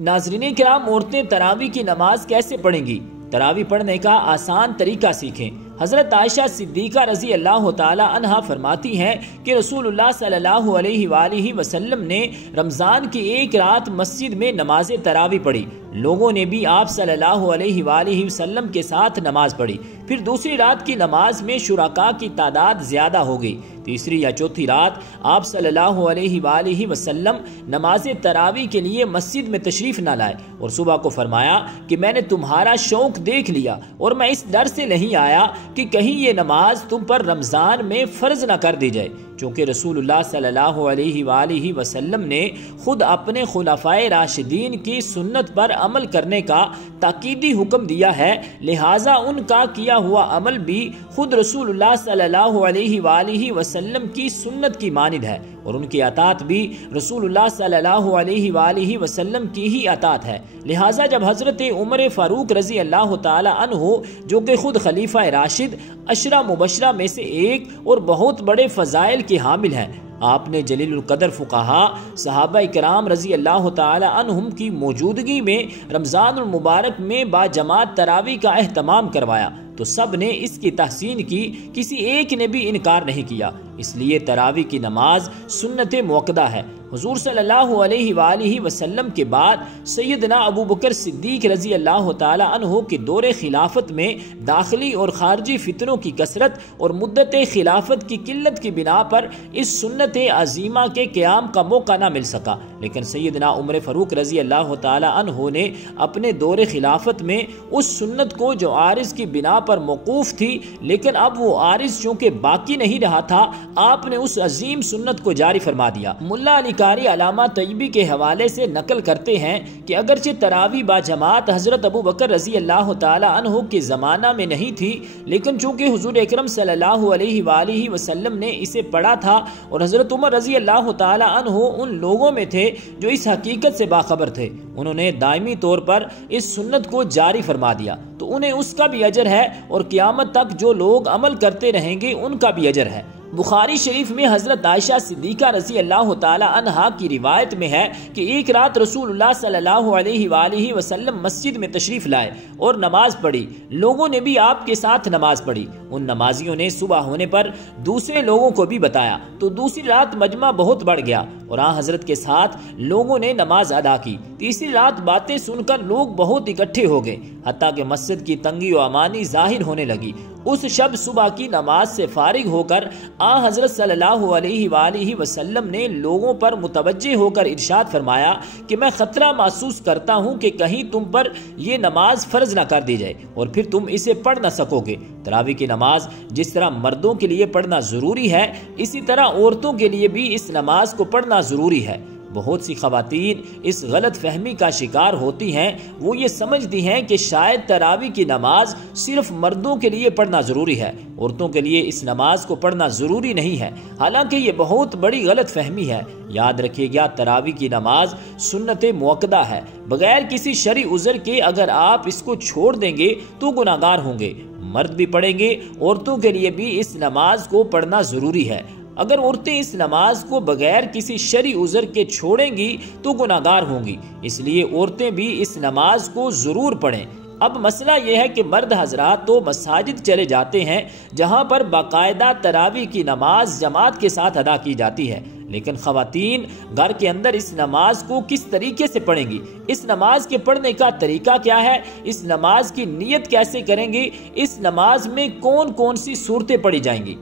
ناظرین کرام، عورتیں تراویح کی نماز کیسے پڑھیں گی؟ تراویح پڑھنے کا آسان طریقہ سیکھیں۔ حضرت عائشہ صدیقہ رضی اللہ تعالی عنہا فرماتی ہیں کہ رسول اللہ صلی اللہ علیہ وآلہ وسلم نے رمضان کی ایک رات مسجد میں نماز تراویح پڑھی۔ لوگوں نے بھی آپ صلی اللہ علیہ وآلہ وسلم کے ساتھ نماز پڑھی۔ پھر دوسری رات کی نماز میں شرکاء کی تعداد زیادہ ہو گئی۔ تیسری یا چوتھی رات آپ صلی اللہ علیہ وآلہ وسلم نماز تراویح کے لیے مسجد میں تشریف نہ لائے اور صبح کو فرمایا کہ میں نے تمہارا شوق دیکھ لیا اور میں اس ڈر سے نہیں آیا کہ کہیں یہ نماز تم پر رمضان میں فرض نہ کر دی جائے، چونکہ رسول اللہ صلی اللہ علیہ وآلہ وسلم نے خود اپنے خلفائے راشدین کی سنت پر عمل کرنے کا تاکیدی حکم دیا ہے، لہٰذا ان کا کیا ہوا عمل بھی خود رسول اللہ صلی اللہ علیہ وآلہ وسلم کی سنت کی مانند ہے، اور ان کی اطاعت بھی رسول اللہ صلی اللہ علیہ وآلہ وسلم کی ہی اطاعت ہے۔ لہٰذا جب حضرت عمر فاروق رضی اللہ تعالی عنہ، جو کہ خود خلیفہ راشد 10 مبشرہ میں سے ایک اور بہت بڑے فضائل کے حامل ہیں، آپ نے جلیل القدر فقہا صحابہ کرام رضی اللہ تعالی عنہم کی موجودگی میں رمضان المبارک میں باجماعت تراویح کا اہتمام کروایا تو سب نے اس کی تحسین کی، کسی ایک نے بھی انکار نہیں کیا۔ اس لیے تراویح کی نماز سنت موقدہ ہے۔ حضور صلی اللہ علیہ وآلہ وسلم کے بعد سیدنا ابو بکر صدیق رضی اللہ تعالی عنہ کے دور خلافت میں داخلی اور خارجی فتنوں کی کثرت اور مدت خلافت کی قلت کی بنا پر اس سنت عظیمہ کے قیام کا موقع نہ مل سکا، لیکن سیدنا عمر فاروق رضی اللہ تعالی عنہ نے اپنے دور خلافت میں اس سنت کو جو عارض کی بنا پر موقوف تھی، لیکن اب وہ عارض چونکہ باقی نہیں رہا تھا، آپ نے اس عظیم سنت کو جاری فرما دیا۔ ملا علی قاری علامہ طیبی کے حوالے سے نقل کرتے ہیں کہ اگرچہ تراویح باجماعت حضرت ابو بکر رضی اللہ تعالی عنہ کے زمانہ میں نہیں تھی، لیکن چونکہ حضور اکرم صلی اللہ علیہ وآلہ وسلم نے اسے پڑھا تھا اور حضرت عمر رضی اللہ تعالی عنہ ان لوگوں میں تھے جو اس حقیقت سے باخبر تھے، انہوں نے دائمی طور پر اس سنت کو جاری فرما دیا، تو انہیں اس کا بھی اجر ہے اور قیامت تک جو لوگ عمل کرتے رہیں گے ان کا بھی اجر ہے۔ بخاری شریف میں حضرت عائشہ صدیقہ رضی اللہ تعالی عنہا کی روایت میں ہے کہ ایک رات رسول اللہ صلی اللہ علیہ وآلہ وسلم مسجد میں تشریف لائے اور نماز پڑھی، لوگوں نے بھی آپ کے ساتھ نماز پڑھی۔ ان نمازیوں نے صبح ہونے پر دوسرے لوگوں کو بھی بتایا تو دوسری رات مجمع بہت بڑھ گیا اور آن حضرت کے ساتھ لوگوں نے نماز ادا کی۔ تیسری رات باتیں سن کر لوگ بہت اکٹھے ہو گئے، حتیٰ کہ مسجد کی تنگی و امانی ظاہر ہونے لگی۔ اس شب صبح کی نماز سے فارغ ہو کر آن حضرت صلی اللہ علیہ وآلہ وسلم نے لوگوں پر متوجہ ہو کر ارشاد فرمایا کہ میں خطرہ محسوس کرتا ہوں کہ کہیں تم پر یہ نماز فرض نہ کر دی جائے اور پھر تم اسے پڑھ نہ سکو گے۔ تراویح کی نماز جس طرح مردوں کے لیے پڑھنا ضروری ہے، اسی طرح عورتوں کے لیے بھی اس نماز کو پڑھنا ضروری ہے۔ بہت سی خواتین اس غلط فہمی کا شکار ہوتی ہیں، وہ یہ سمجھتی ہیں کہ شاید تراویح کی نماز صرف مردوں کے لیے پڑھنا ضروری ہے، عورتوں کے لیے اس نماز کو پڑھنا ضروری نہیں ہے، حالانکہ یہ بہت بڑی غلط فہمی ہے۔ یاد رکھیے گا، تراویح کی نماز سنت موقدہ ہے، بغیر کسی شرعی عذر کے اگر آپ اس کو چھوڑ دیں گے تو گناہگار ہوں گے۔ مرد بھی پڑھیں گے، عورتوں کے لیے بھی اس نماز کو پڑھنا ضروری ہے۔ اگر عورتیں اس نماز کو بغیر کسی شرعی عذر کے چھوڑیں گی تو گناہگار ہوں گی، اس لیے عورتیں بھی اس نماز کو ضرور پڑھیں۔ اب مسئلہ یہ ہے کہ مرد حضرات تو مساجد چلے جاتے ہیں جہاں پر باقاعدہ تراویح کی نماز جماعت کے ساتھ ادا کی جاتی ہے، لیکن خواتین گھر کے اندر اس نماز کو کس طریقے سے پڑھیں گی، اس نماز کے پڑھنے کا طریقہ کیا ہے، اس نماز کی نیت کیسے کریں گی، اس نماز میں کون کون سی صورتیں پڑھی جائیں گی؟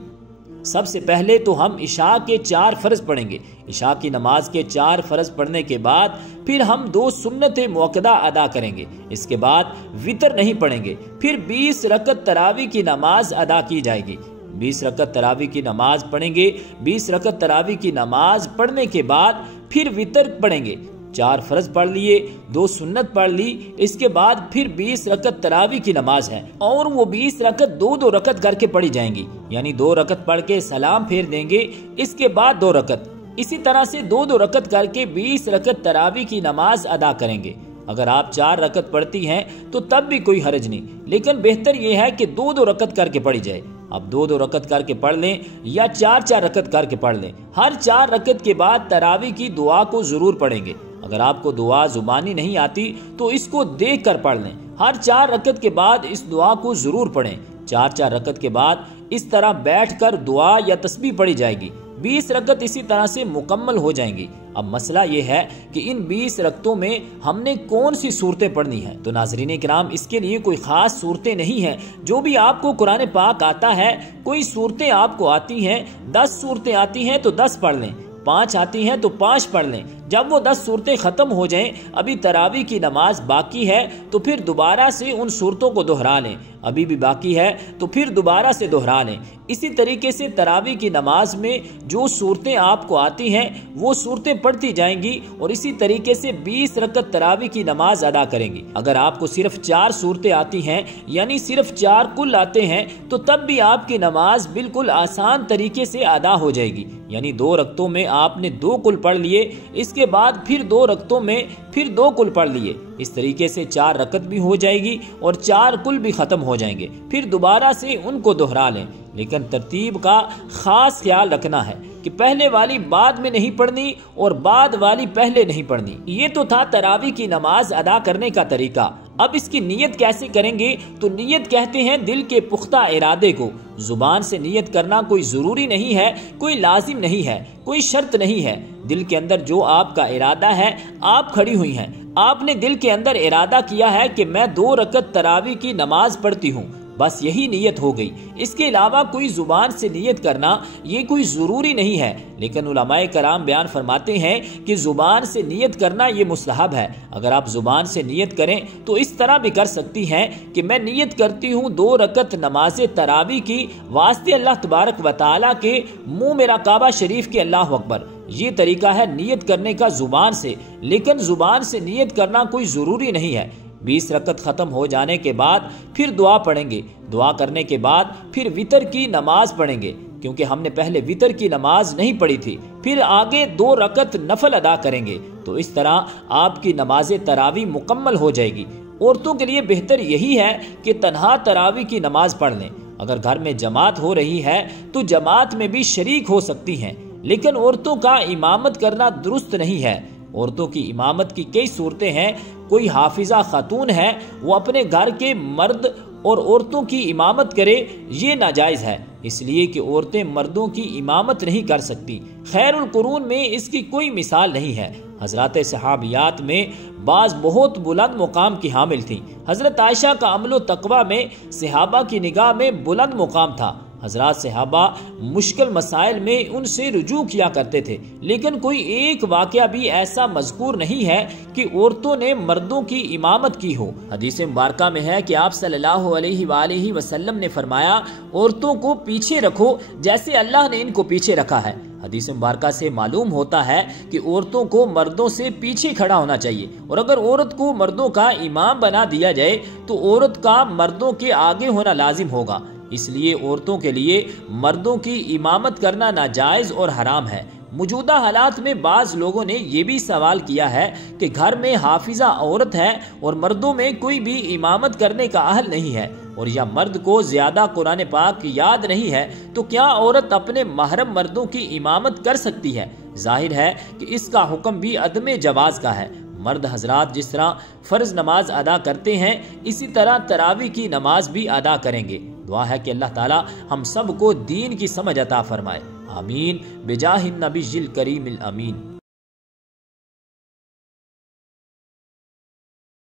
سب سے پہلے تو ہم عشاء کے 4 فرض پڑھیں گے۔ عشاء کی نماز کے 4 فرض پڑھنے کے بعد پھر ہم 2 سنت موقدہ ادا کریں گے، اس کے بعد وطر نہیں پڑھیں گے، پھر 20 رکعت تراویح کی نماز ادا کی جائے گی۔ 20 رکعت تراویح کی نماز پڑھیں گے، 20 رکعت تراویح کی نماز پڑھنے کے بعد پھر وطر پڑھیں گے۔ 4 فرض پڑھ لیے، 2 سنت پڑھ لی، اس کے بعد پھر 20 رکعت تراویح کی نماز ہے اور وہ 20 رکعت 2 رکعت کر کے پڑھی جائیں گی، یعنی 2 رکعت پڑھ کے سلام پھیر دیں گے، اس کے بعد 2 رکعت، اسی طرح سے 2 رکعت کر کے 20 رکعت تراویح کی نماز ادا کریں گے۔ اگر آپ 4 رکعت پڑھتی ہیں تو تب بھی کوئی حرج نہیں، لیکن بہتر یہ ہے کہ 2 رکعت کر کے پڑھی جائے۔ اب 2 رکعت کر کے پڑھ لیں یا 4 رکعت کر کے پڑھ لیں، ہر 4 رکعت کے بعد تراویح کی دعا کو ضرور پڑھیں گے۔ اگر آپ کو دعا زبانی نہیں آتی تو اس کو دیکھ کر پڑھ لیں۔ ہر 4 رکعت کے بعد اس دعا کو ضرور پڑھیں۔ 4 رکعت کے بعد اس طرح بیٹھ کر دعا یا تسبیح پڑھی جائے گی۔ 20 رکعت اسی طرح سے مکمل ہو جائیں گی۔ اب مسئلہ یہ ہے کہ ان 20 رکعتوں میں ہم نے کون سی صورتیں پڑھنی ہیں؟ تو ناظرین کرام، اس کے لیے کوئی خاص صورتیں نہیں ہیں۔ جو بھی آپ کو قرآن پاک آتا ہے، کوئی صورتیں آپ کو آتی ہیں، 10 صورتیں آتی ہیں تو 10 پڑھ لیں، 5 آتی ہیں تو 5 پڑھ لیں۔ جب وہ 10 صورتیں ختم ہو جائیں، ابھی تراویح کی نماز باقی ہے تو پھر دوبارہ سے ان صورتوں کو دہرا لیں، ابھی بھی باقی ہے تو پھر دوبارہ سے دہرا لیں۔ اسی طریقے سے تراویح کی نماز میں جو صورتیں آپ کو آتی ہیں وہ صورتیں پڑھتی جائیں گی اور اسی طریقے سے 20 رکعت تراویح کی نماز ادا کریں گی۔ اگر آپ کو صرف 4 صورتیں آتی ہیں، یعنی صرف 4 کل آتے ہیں، تو تب بھی آپ کی نماز بالکل آسان طریقے سے ادا ہو جائے گی۔ یعنی 2 رکعتوں میں آپ نے 2 کل پڑھ لیے، اس کے بعد پھر 2 رکعتوں میں پھر 2 کل پڑھ لیے، اس طریقے سے 4 رکعت بھی ہو جائے گی اور 4 کل بھی ختم ہو جائیں گے۔ پھر دوبارہ سے ان کو دہرا لیں، لیکن ترتیب کا خاص خیال رکھنا ہے کہ پہلے والی بعد میں نہیں پڑھنی اور بعد والی پہلے نہیں پڑھنی۔ یہ تو تھا تراویح کی نماز ادا کرنے کا طریقہ۔ اب اس کی نیت کیسے کریں گے؟ تو نیت کہتے ہیں دل کے پختہ ارادے کو۔ زبان سے نیت کرنا کوئی ضروری نہیں ہے، کوئی لازم نہیں ہے، کوئی شرط نہیں ہے۔ دل کے اندر جو آپ کا ارادہ ہے، آپ کھڑی ہوئی ہیں، آپ نے دل کے اندر ارادہ کیا ہے کہ میں 2 رکعت تراویح کی نماز پڑھتی ہوں، بس یہی نیت ہو گئی۔ اس کے علاوہ کوئی زبان سے نیت کرنا یہ کوئی ضروری نہیں ہے، لیکن علماء کرام بیان فرماتے ہیں کہ زبان سے نیت کرنا یہ مستحب ہے۔ اگر آپ زبان سے نیت کریں تو اس طرح بھی کر سکتی ہیں کہ میں نیت کرتی ہوں 2 رکعت نماز تراویح کی واسطے اللہ تبارک و تعالیٰ کے، منہ میرا کعبہ شریف کے، اللہ اکبر۔ یہ طریقہ ہے نیت کرنے کا زبان سے، لیکن زبان سے نیت کرنا کوئی ضروری نہیں ہے۔ 20 رکعت ختم ہو جانے کے بعد پھر دعا پڑھیں گے، دعا کرنے کے بعد پھر وتر کی نماز پڑھیں گے، کیونکہ ہم نے پہلے وتر کی نماز نہیں پڑھی تھی۔ پھر آگے 2 رکعت نفل ادا کریں گے، تو اس طرح آپ کی نماز تراویح مکمل ہو جائے گی۔ عورتوں کے لیے بہتر یہی ہے کہ تنہا تراویح کی نماز پڑھ لیں۔ اگر گھر میں جماعت ہو رہی ہے تو جماعت میں بھی شریک ہو سکتی ہیں، لیکن عورتوں کا امامت کرنا درست نہیں ہے۔ عورتوں کی امامت کی کئی صورتیں ہیں۔ کوئی حافظہ خاتون ہے، وہ اپنے گھر کے مرد اور عورتوں کی امامت کرے، یہ ناجائز ہے، اس لیے کہ عورتیں مردوں کی امامت نہیں کر سکتی۔ خیر القرون میں اس کی کوئی مثال نہیں ہے۔ حضرات صحابیات میں بعض بہت بلند مقام کی حامل تھیں۔ حضرت عائشہ کا عمل و تقوی میں صحابہ کی نگاہ میں بلند مقام تھا۔ حضرات صحابہ مشکل مسائل میں ان سے رجوع کیا کرتے تھے، لیکن کوئی ایک واقعہ بھی ایسا مذکور نہیں ہے کہ عورتوں نے مردوں کی امامت کی ہو۔ حدیث مبارکہ میں ہے کہ آپ صلی اللہ علیہ وآلہ وسلم نے فرمایا، عورتوں کو پیچھے رکھو جیسے اللہ نے ان کو پیچھے رکھا ہے۔ حدیث مبارکہ سے معلوم ہوتا ہے کہ عورتوں کو مردوں سے پیچھے کھڑا ہونا چاہیے، اور اگر عورت کو مردوں کا امام بنا دیا جائے تو عورت کا مردوں کے آگے ہونا لازم ہوگا۔ اس لیے عورتوں کے لیے مردوں کی امامت کرنا ناجائز اور حرام ہے۔ موجودہ حالات میں بعض لوگوں نے یہ بھی سوال کیا ہے کہ گھر میں حافظہ عورت ہے اور مردوں میں کوئی بھی امامت کرنے کا اہل نہیں ہے، اور یا مرد کو زیادہ قرآن پاک یاد نہیں ہے، تو کیا عورت اپنے محرم مردوں کی امامت کر سکتی ہے؟ ظاہر ہے کہ اس کا حکم بھی عدم جواز کا ہے۔ مرد حضرات جس طرح فرض نماز ادا کرتے ہیں، اسی طرح تراویح کی نماز بھی ادا کریں گے۔ دعا ہے کہ اللہ تعالی ہم سب کو دین کی سمجھ عطا فرمائے، آمین، بجاہ النبی الکریم الامین۔